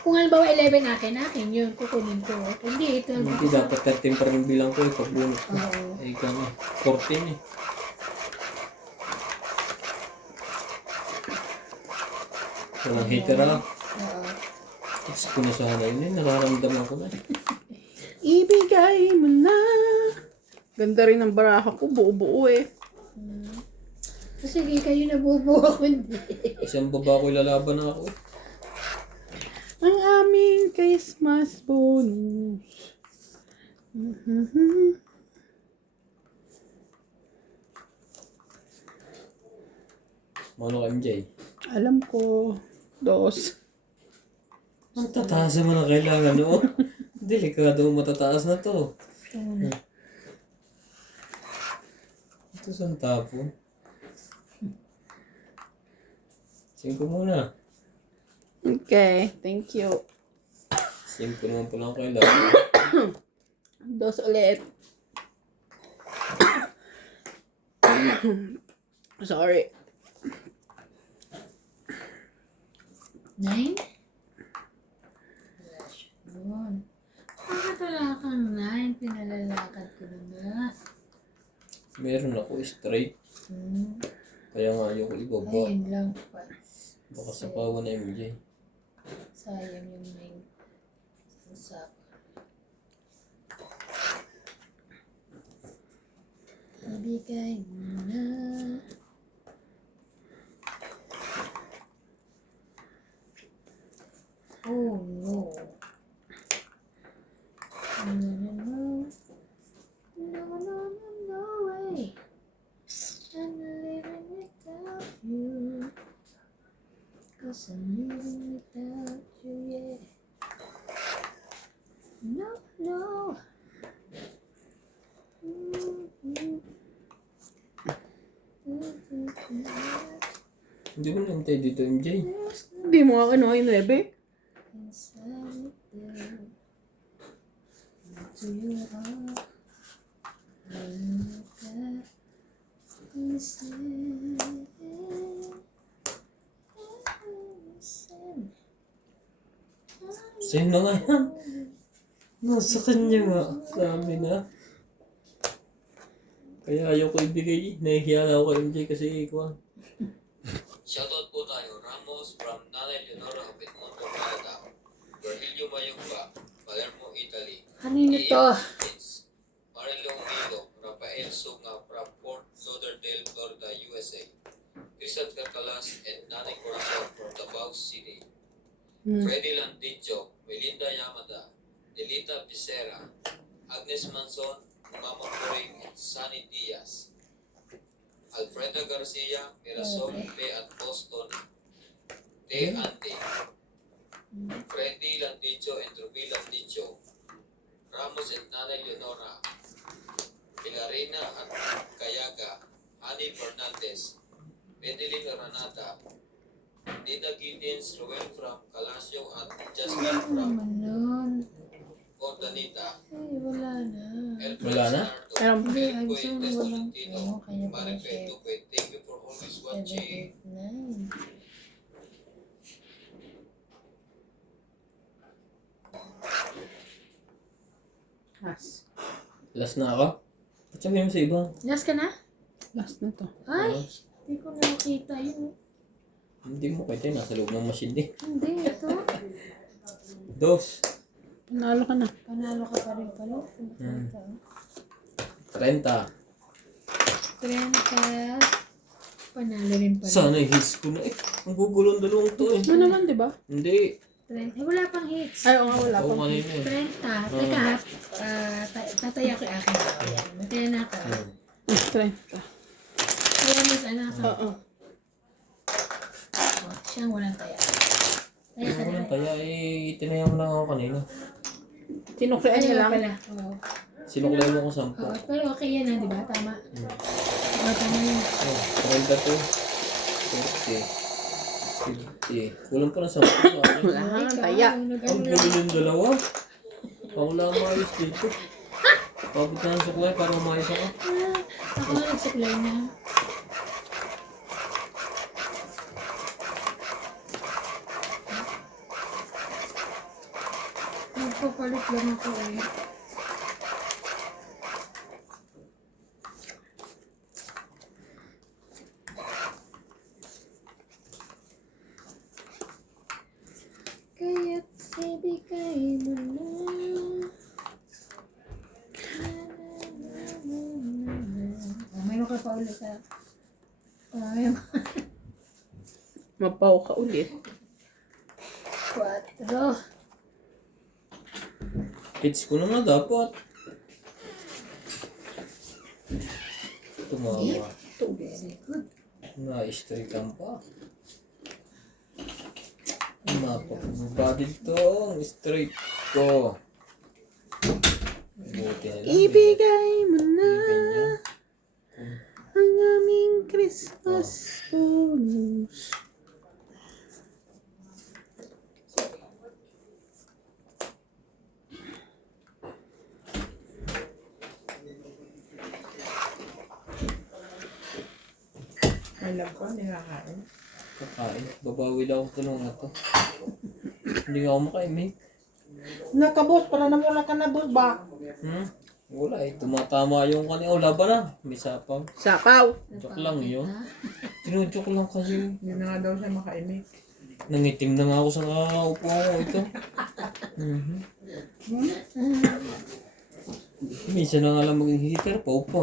Kung halimbawa 11 akin yun, kukunin ko. Hindi, ito. Hindi dapat 13 pa rin bilang ko eh. Pagbunot ko. Oo. Ay ka nga. 14 eh. Walang hater ah. Oo. It's ko na sana yun eh. Nararamdaman ko na eh. Ibigay mo na. Ganda rin ang baraha ko, buo-buo eh. So, sige, kayo nabubuo ako hindi. Isang baba ko ilalaban na ako. Ang aming Christmas bonus. Mano ka MJ? Alam ko, 2. Ang tataas naman ang kailangan no? Delikado matataas na to. Ito saan tapo? 5 muna. Okay, thank you. 5 naman pala ang kailangan. 2 ulit. Sorry. 9? Yun. Bakit wala kang 9? Pinalalakad ko na nga. Meron ako straight. Kaya nga ayoko ibaba. Ayun lang pa. Baka sa pawa na MJ. Sayang yung 9. Sa ibigay mo na. Oh no. No. No way. I'm living without you. 'Cause I'm living without you, yeah. No. Hindi mo nantay dito MJ. Hindi mo ako kinuha yung 9. Inside there, into your heart, look at Sa'yo na nga yan. Nasa kanya nga. Sa amin na. Kaya ayaw ko ibigay. Nahihiya ako kay MJ kasi ikaw. Shoutout po tayo, Ramos from Nanay Leonora of Edmonton, Canada. Virgilio Mayumba, Palermo, Italy. Kanino to? It's Marilo Milo, Rafael Sunga from Fort Lauderdale, Florida, USA. Christian Carcalas and Nanay Corazon from Davao City. Freddy Landicho, Melinda Yamada, Delita Becerra, Agnes Manson, Mama Coring, and Sunny Diaz. Alfreda Garcia, Mirasol P. at Boston, Te Ante, Freddy Landicho and Ruby Landicho, Ramos and Nanay Leonora, Pilarina at Kayaga, Hani Fernandez, Medeline Ranata, Dida Gideons, Ruel from Calasio at Justin from Naman nun. Ordanita, Ay, wala na. Elfred Wala na? Sardo, Meron pa. Hindi, Philip I'm Coy, sorry, Testo walang Lutino, kanya pa Marife siya. Duque, thank you for always 7, watching. 8, 9. Last. Last na ako? Ba't sabihin mo sa iba? Last ka na? Last na to. Ay, hindi ko nakita yun. Hindi mo kita nasa loob ng machine din. Hindi, ito. 2. Panalo ka na. Panalo ka pa rin pala. 30. 30. Panalo rin pala. Sana hits ko na eh. Ang gugulong dalawang to eh. Ano naman, di ba? Hindi. 30. Wala pang hits. Ay, oo nga, wala Oo, pa. kanina eh. 30. Teka, tataya ko yung akin. Ayan. Mataya na ako. 30. Kaya mas anak ako. Oo. Siyang walang taya. Taya ka na. Kaya eh, tinayang mo lang ako kanina. Sinuklian niya lang. pala. Oo. Sinuklay mo ko 10. Oo, pero okay yan di ba? Tama. Oo, tama yun. Oh, 30 to. 40. 50. Kulang pa na 10. Wala kang taya. Ang galing yung dalawa. Ako lang maayos dito. Pabot na ng suklay para umayos ako. Ako na nagsuklay na. Nagpapalit lang ako eh. Kaya't ibigay mo na. Oh, mayroon ka pa ulit ha. Ay, Mapaw ka ulit. 4. Hits ko na nga dapat. Tumawa. Very good. Na-straightan pa. Napapabadid to. Ang straight ko. Buti na lang. Ibigay mo na Ganyan. ang aming Christmas bonus. May love ko, hindi nakakain. Kakain. Babawi lang ako tulong na to. Hindi nga ako makaimik. Nakabos, para na wala ka na boss ba? Wala eh. Tumatama yung kanina. Oh, laban na. May sapaw. Sapaw. Joke lang yun. Tinujoke lang kasi. Hindi na nga daw siya makaimik. Nangitim na nga ako sa kakaupo ko ito. Minsan na nga lang maging heater pa pa.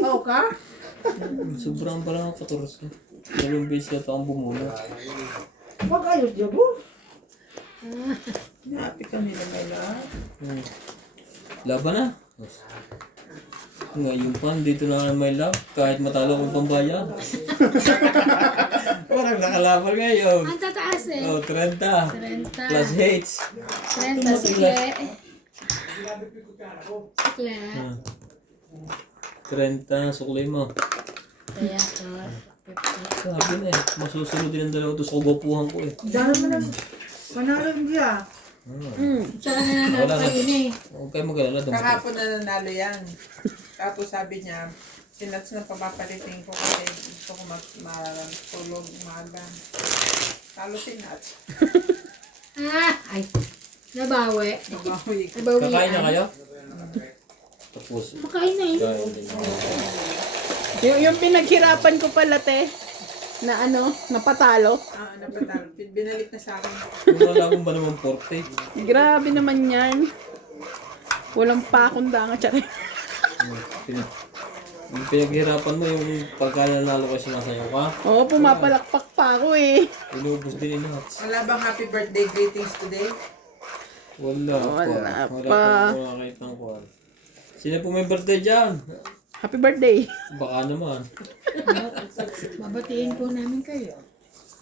Oo ka? Sobrang parang 14. Dalawang beses yata akong bumula. Huwag ayos dyan po. Happy ka nila may love. Laban na. Ngayon pa, dito na lang may love. Kahit matalo kong pambayad. Parang nakalaban ngayon. Ang tataas eh. Oh, 30. 30. Plus hates. 30 sukle. Sukle. 30 suklay mo. Kaya ko. 50. Sabi na eh. Masusunod din ang dalawa to sa kagupuhan ko eh. Dahil mo na, panalo niya. Tsaka nananap Wala pa na. yun eh. Huwag kayo mag-alala. Kahapon na nanalo yan. Tapos sabi niya, sinats na papapalitin ko kasi gusto ko matulog umaga. Talo sinats. Ay. Nabawi. Nabawi ko. Nabawi. Kakain na kayo? Tapos. Makain na yun. Kain din. Yung pinaghirapan ko pala, te, na napatalo. Napatalo. Binalik na sa akin. Wala ba naman 40? Grabe naman yan. Walang pa akong danga, tsaka. Yung pinaghirapan mo yung pagkalanalo ka sinasayaw ka, Oo, pumapalakpak pa ako eh. inubos din yung nuts. Wala bang happy birthday greetings today? Wala Wala pa. pa. Wala kahit ng kuwan. Sino po may birthday dyan? Happy birthday. Baka naman. Mabatiin po namin kayo.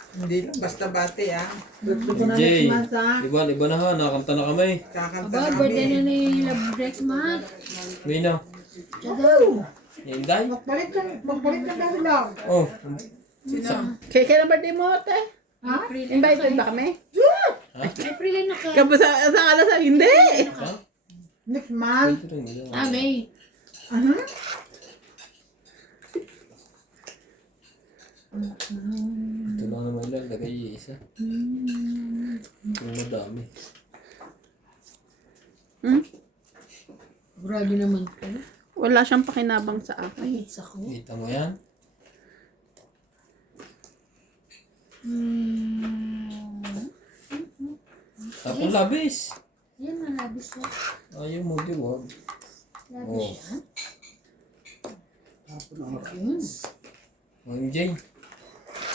Hindi lang, basta bate Jay, iba na ha, nakakanta na kami. Kakanta Aba, na birthday na kami. ni Love next month. Mina, Tsadaw. Inday? Magpalit ka dahil lang. Oh, Sino? Kaya birthday mo, te? Ha? Invited ba kami? April na ka. Kapag sa kala sa hindi. Next month. ito rin yun. Ah, May. Ito lang naman lang, lagay yung isa. Yung madami. Grabe naman po. Wala siyang pakinabang sa akin. May hits ako. Kita mo yan? Tapos labis. Yan, malabis na. Ayaw mo, di wag. Labis Oh. siya. Tapon ang Yun. O MJ,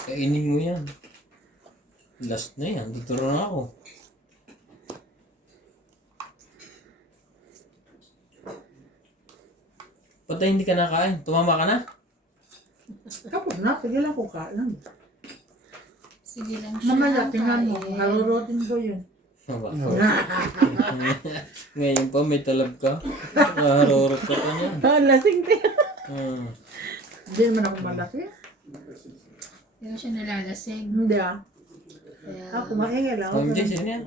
kainin mo yan. Last na yan, dito na ako. Pati hindi ka nakain, tumama ka na? Tapos na, sige lang ko lang. Sige lang siya. Mamaya, tingnan mo. kain. Halurutin ko yun. Ngayon pa may talab ka. Naharorot ka pa niya. Lasing din. Hindi naman ako malaki. Hindi ko siya nalalasing. Hindi ah. Kaya, Ako maingay lang. MJ, sino yan?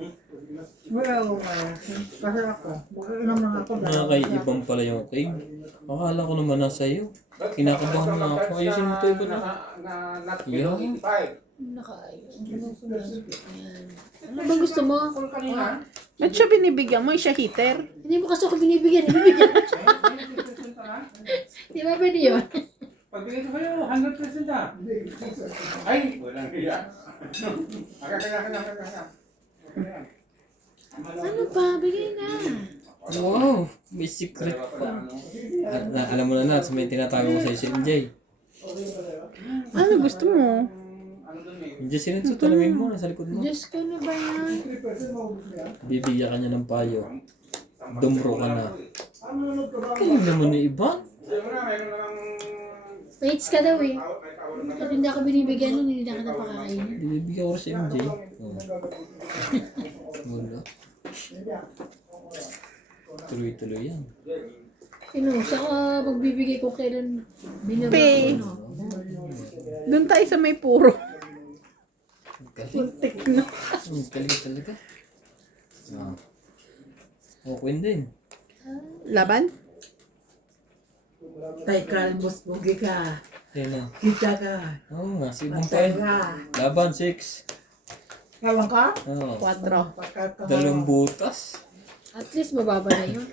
Wala ako kaya. Kasi ako. Inom lang ako. Nakakaibang pala yung cake. Akala ko naman nasa iyo. Kinakabahan na ako. Ayusin mo ito iba na. Yan. nakaayos. Ayan. Ano ba gusto mo? Ba't siya binibigyan mo? Siya heater? Hindi mo kasi ako binibigyan. Binibigyan ko siya. Di ba pwede yun? Pagbigay ko kayo, 100% ah. Ay, walang hiya. Ano pa? Bigay na. Wow, may secret pa. Alam mo na may tinatago ko sa si MJ. Ano gusto mo? MJ, sino ito? Talamin mo, nasa likod mo. Diyos ko na ba yan? Bibigyan ka niya ng payo. Dumro ka na. Kaya naman ni Ivan. Pates ka daw eh. Pag hindi ako binibigyan nun, hindi na ka napakakainin. Bibigyan ko si MJ. Oh. Wala. Tuloy-tuloy yan. Siya ka magbibigay ko kailan binaba Pe. ko. No? Doon tayo sa may puro. Galing. Tekno. Galing talaga. Ah. Okay din. Laban? Tay ka, busbugi ka. Yan na. Kita ka. Oo nga, si Ibang Matay pa. ka. Laban, 6. Kawan ka? Oo. 4. 2 butas. At least mababa na yun.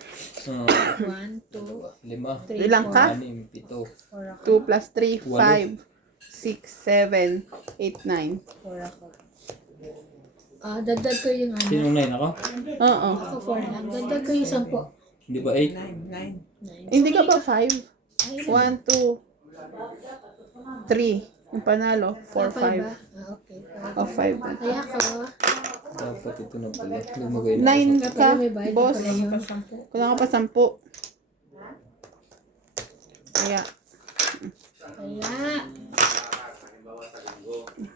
Oo. 1, 2, 5. 3, Ilang ka? 6, 7. 4 ako. 2 plus 3, 5, 6, 7, 8, 9. 4 ako. Dagdag ko yung ano. Sinong 9 ako? Oo. Ako 4 lang. Dagdag ko yung 10. Hindi ba 8? 9. Hindi ka ba 5? Ay, 1, 2, 3. Yung panalo, 4, 5. Okay. O 5. Kaya ako. Dapat ito na pala. Lumagay na. 9 Kaya ka, pala may bayad boss. na pala yun. Kulang ka pa 10. Kaya, Kaya.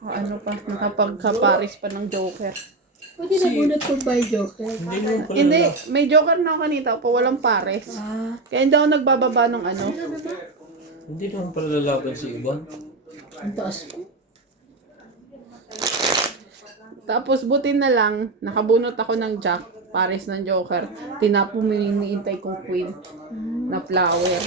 ano pa, nakapagka-paris pa ng Joker. Pwede na bunot ko by Joker. Hindi naman pala. Hindi, may Joker na ako kanita pa, walang pares. Kaya hindi ako nagbababa ng ano. Hindi naman pala lalaban si Ivan. Ang taas ko. Tapos buti na lang, nakabunot ako ng Jack, pares ng Joker. Tinapo mo yung iniintay kong Queen na flower.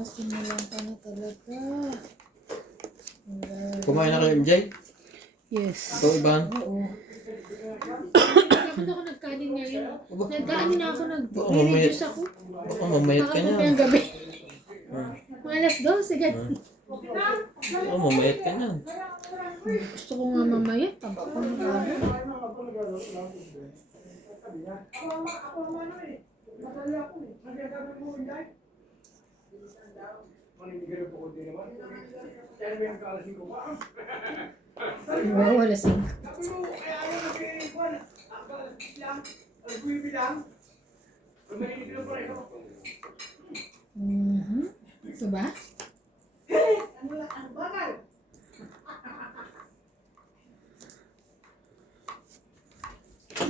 Simulan ka na talaga. Kumain na kayo MJ? Yes. Ikaw Ivan? Oo. Bakit ako nagkanin ngayon? Nagdaan na ako, nag-reduce ako. Baka mamayat ka Baka niya. mamayang gabi. Ah. Mga alas 12, sige. Baka mamayat ka niya. Gusto ko nga mamaya. Taba ko ng lalo. Wow, wala sing. Ito ba?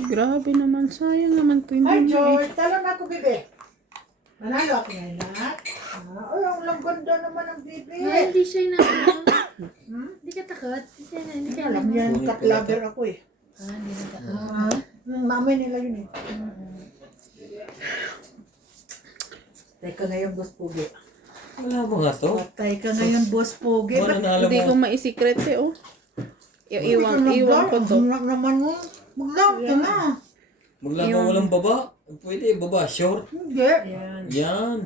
Grabe naman, sayang naman to. Hi, Hindi na George. Tala na ako, bebe. Manalo ako ngayon, lahat. Ay, ang langganda naman ang bebe. Ay, hindi siya na. Hindi ka takot. Hindi ka Alam alam. yan, cat lover ako eh. Hindi na takot. Mamay nila yun eh. Patay ka ngayon, Boss Pogi. Wala ba nga to? Patay ka ngayon, Boss Pogi. Wala na alam Hindi ko mo. maisikret eh, oh. Iwan ko to. Ang naman mo. Mag-lock ka na. Maglaba walang baba. Pwede, baba, short. Hindi. Yan.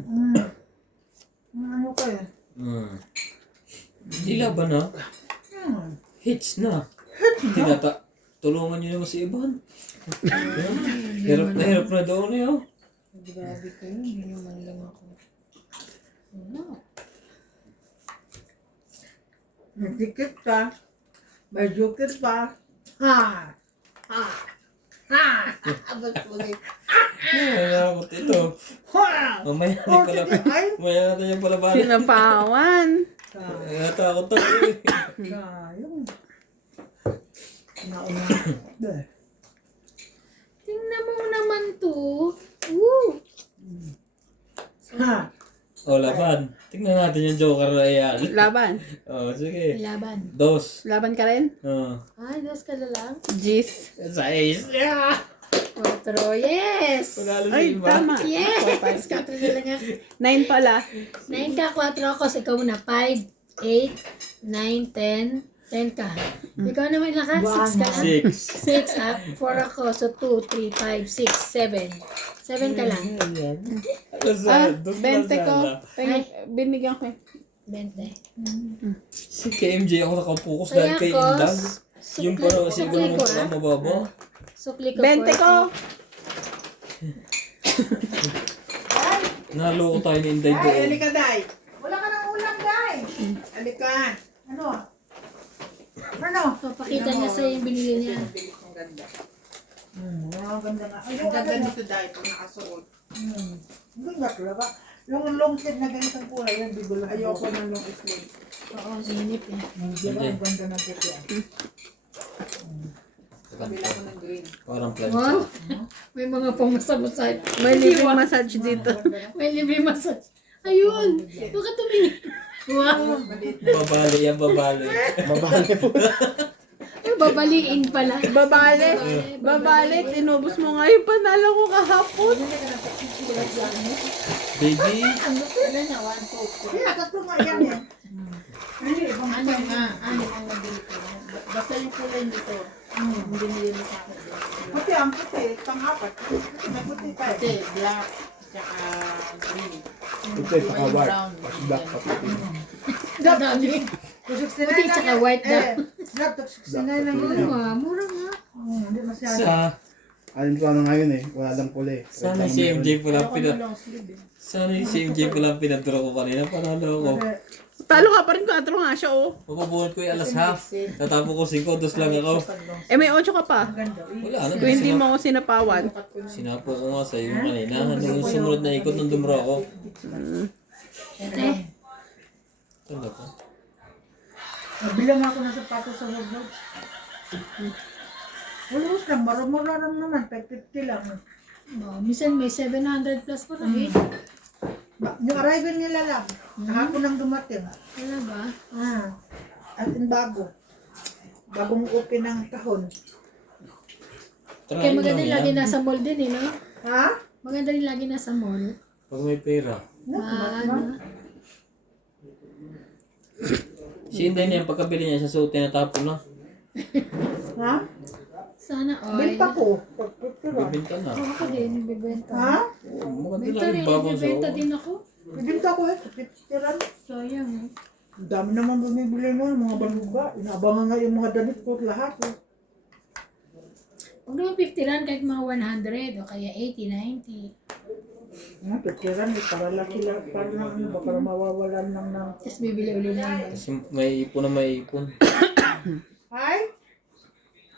Ano ka eh? Hindi laban na. Hits na. Tulungan nyo naman si Ivan. Yan. Hirap na doon eh, oh. Grabe kayo, hindi naman lang ako. Ano? Nagdikit ka. May joker pa. Ha! Ha! Ha! Boss Pogi. Nalakot ito. Ha! Mamaya natin pala. Ay! Mamaya natin yung pala balik. Sinapawan. Natakot ako eh. Sayang. Nauna. Tingnan mo naman to. Woo! Ha! O, laban. Tingnan natin yung Joker na yan. Laban. O, sige. Laban. Dos. Laban ka rin? Ay, dos ka na lang. Gis. Sa ace. Yeah! 4, yes! Panalo si Ay, Ivan. tama. Yes! 4 na lang ako. 9 pala. 9 ka, 4 ako. So, ikaw muna. 5, 8, 9, 10. 10 ka. Ikaw naman lakas. 6 ka lang. 6. 6 up. 4 ako. So, 2, 3, 5, 6, 7. 7 ka lang. Dos 20 ko. Ay. Binigyan ko eh. 20. Si KMJ ako nakapokus dahil Kaya kay ko, Indag. Yung parang siguro sukli ko, mas mababa. Sukli ko. 20 ko. Naloko tayo ni Inday Ay, doon. halika, Day. Wala ka ng ulam, Day. Halika. Ano? Ano? Papakita niya sa'yo yung binili niya. Ang ganda. Ang ganda nga. Ang ganda nito, Day, pag nakasuot. Ang ganda talaga. Yung long sleeve na ganitong kulay, yan, bigulo. Ayoko ng long sleeve. Oo, ang inip eh. Ang ganda ng puti. Kabila ko ng green. Parang plancha. Wow! May mga pamasamusay. May libreng massage dito. May libre massage. Ayun! Baka tumingin. Wow! Babali yan, babali. Babali po. Ay, babaliin pala. Babalit. Babalit. Inubos mo nga yung panalo ko kahapon. Baby. Kaya, tatlo nga yan eh. Ano nga? Ano ang nabili ko? Basta yung kulay nito. Hindi nila mo sa akin. Puti, ang puti. Pang-apat. May puti pa Kasi eh. black, tsaka green. Ito, saka white. Tapos black pa puti. Dadami. Puti tsaka white daw. Laptop 69 lang Mura yun. nga, mura nga. Hindi masyado. Sa Alin ko na ngayon eh. Wala lang kulay. sana si MJ pala Ako pinag... na long sleeve eh. Sana si MJ pala pinadro ko kanina. Panalo ko. Talo ka pa rin 4 nga siya oh. Mapabuhat ko yung alas half. Tatapo ko 5, 2 lang ako. Eh may 8 ka pa. Wala na. Kung hindi mo ako sinapawan. Sinapo ko nga sa iyo kanina. Nung sumunod na ikot nung dumuro ako. Tanda ko. Nabilang ako ng sapatos sa wardrobe. Ulos lang, mura-mura lang naman, 550 lang. Oh, minsan may 700 plus pa rin. Yung arrival nila lang, kahapon lang dumating. Wala ba? As in bago. Bagong open ng kahon. Kaya Try maganda lang lagi yan. nasa mall din eh, no? Ha? Maganda rin lagi nasa mall. Pag may pera. Ano? Si Inday na yung pagkabili niya sa suot na tapon na. Ha? Sana all. Benta ko. 550 lang. Bibinta na. Ako din, bibenta. Ha? Maganda Benta lang rin, yung babang sa bibenta din ako. Bibenta ko eh, 50 lang. Sayang eh. Ang dami naman bumibili nun, mga baluga. Inaabangan nga yung mga damit ko lahat. Eh. Huwag naman 50 rand kahit mga 100 o kaya 80, 90. 50 lang, para lang sila, para lang ano ba, para mawawalan lang ng... Tapos bibili uli na yun. Kasi may ipon na may ipon. Hi?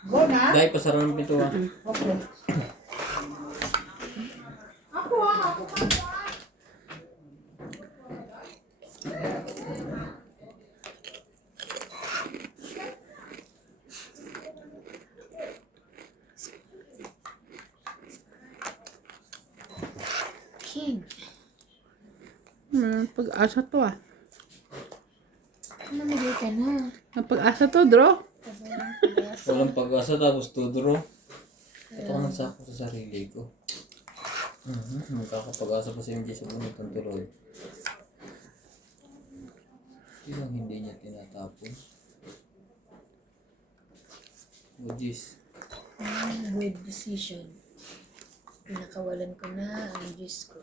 Go na? Dahil pasara ng pintuan. Okay. Ako ah, ako ah. King. Pag-asa to ah. Namigay ka na. Pag-asa to, draw. Walang pag-asa tapos tudro. Ito ang nagsako sa sarili ko. Magkakapag-asa pa si MJ sa bunot ng tuloy. Ilang hindi niya tinatapon. Oh, jeez. Good decision. Pinakawalan ko na ang juice ko.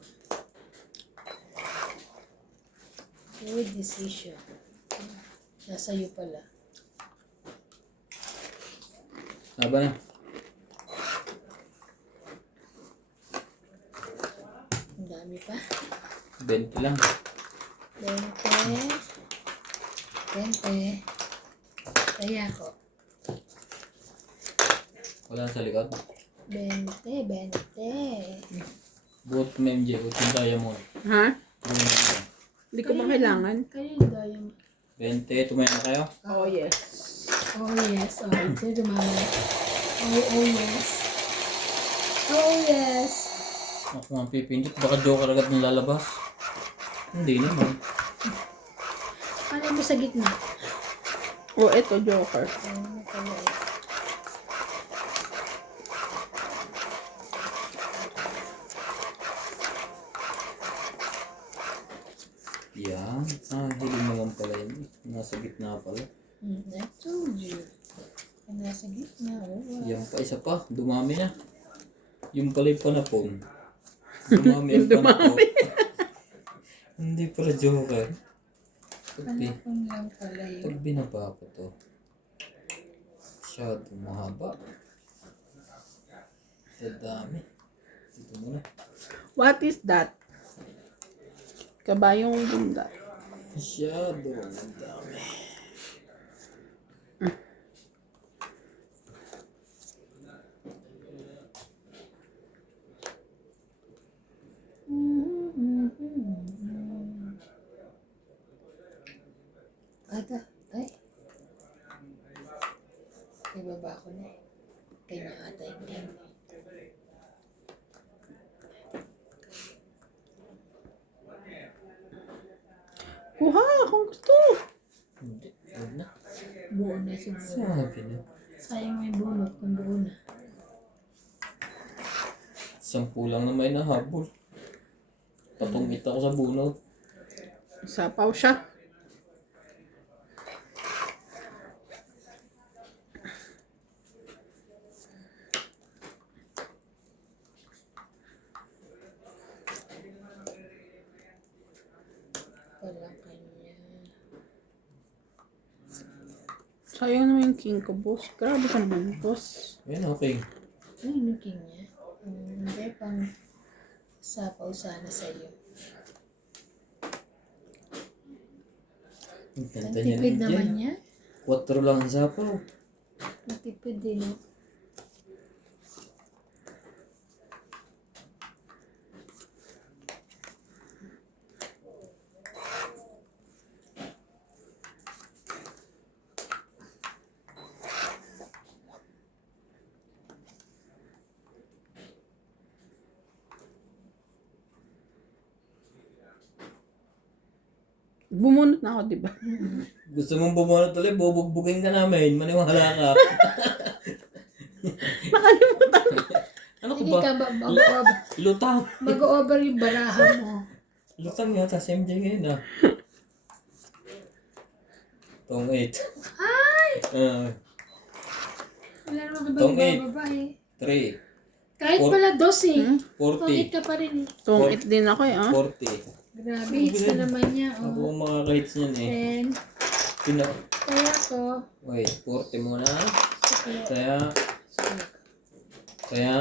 Good decision. Nasa iyo pala. Haba na. Ang dami pa. 20 lang. 20. Kaya ko. Wala sa likod. 20. Buot mo MJ, buot yung diamond. Ha? Tumaya Hindi ko ba kailangan? Kayo yung diamond. 20, tumaya na kayo. Oh, yes. Oh yes. Oh, ito dumami. Oh yes. Oh yes. Ako nga pipindot, baka joker agad ng lalabas. Hindi naman. Ano mo sa gitna? Oh, eto, joker. Ano pala eh. Yan. Hiling naman pala yun. Nasa gitna pala. I told you. Nasa gitna. Oh, wow. Yan pa, isa pa. Dumami na. Yung pala yung panapon. Dumami ang panapon. Hindi pala joker. Panapon lang pala yun. Pag binaba ko to, masyado mahaba. Sa dami. Dito muna. What is that? Kabayong bunda. Masyado ang dami. Ata. Ay. Ibaba ko na eh. Kaya ata yung game. Kuha, kung gusto. Hindi. Huwag na. Buo na siguro. Sabi na. Sayang may bunot kung buo na. 10 lang na may nahabol. Patungit ako sa bunot. Sapaw siya. Walang kanya. Sayang naman yung king ko, boss. Grabe ka naman, boss. Yan, okay. Ay, nuking niya. Hindi, pang sapaw sana sa'yo. Ang Ang ganda niya tipid na naman dyan. niya. 4 lang ang sapaw. Natipid din, no? Bumunot na ako, di ba? Gusto mong bumunot ulit, bubugbugin ka namin. Maniwala ka. Nakalimutan ko. Ano ko Hindi ba? ka mag-over. Lutang. Mag-over yung baraha mo. Lutang yata si MJ ngayon ah. Tong 8. Ay! Wala naman ka ba Tong eight. bababa eh. 3. Kahit pala 12 eh. 40. Tungit ka pa rin eh. Tungit din ako eh, ah. 40. Grabe, hits na naman niya. Ako Oh. ang makaka-hits niyan eh. 10. Pina... Kaya ko. Wait, 40 muna. Sige. Kaya... Sige. Kaya...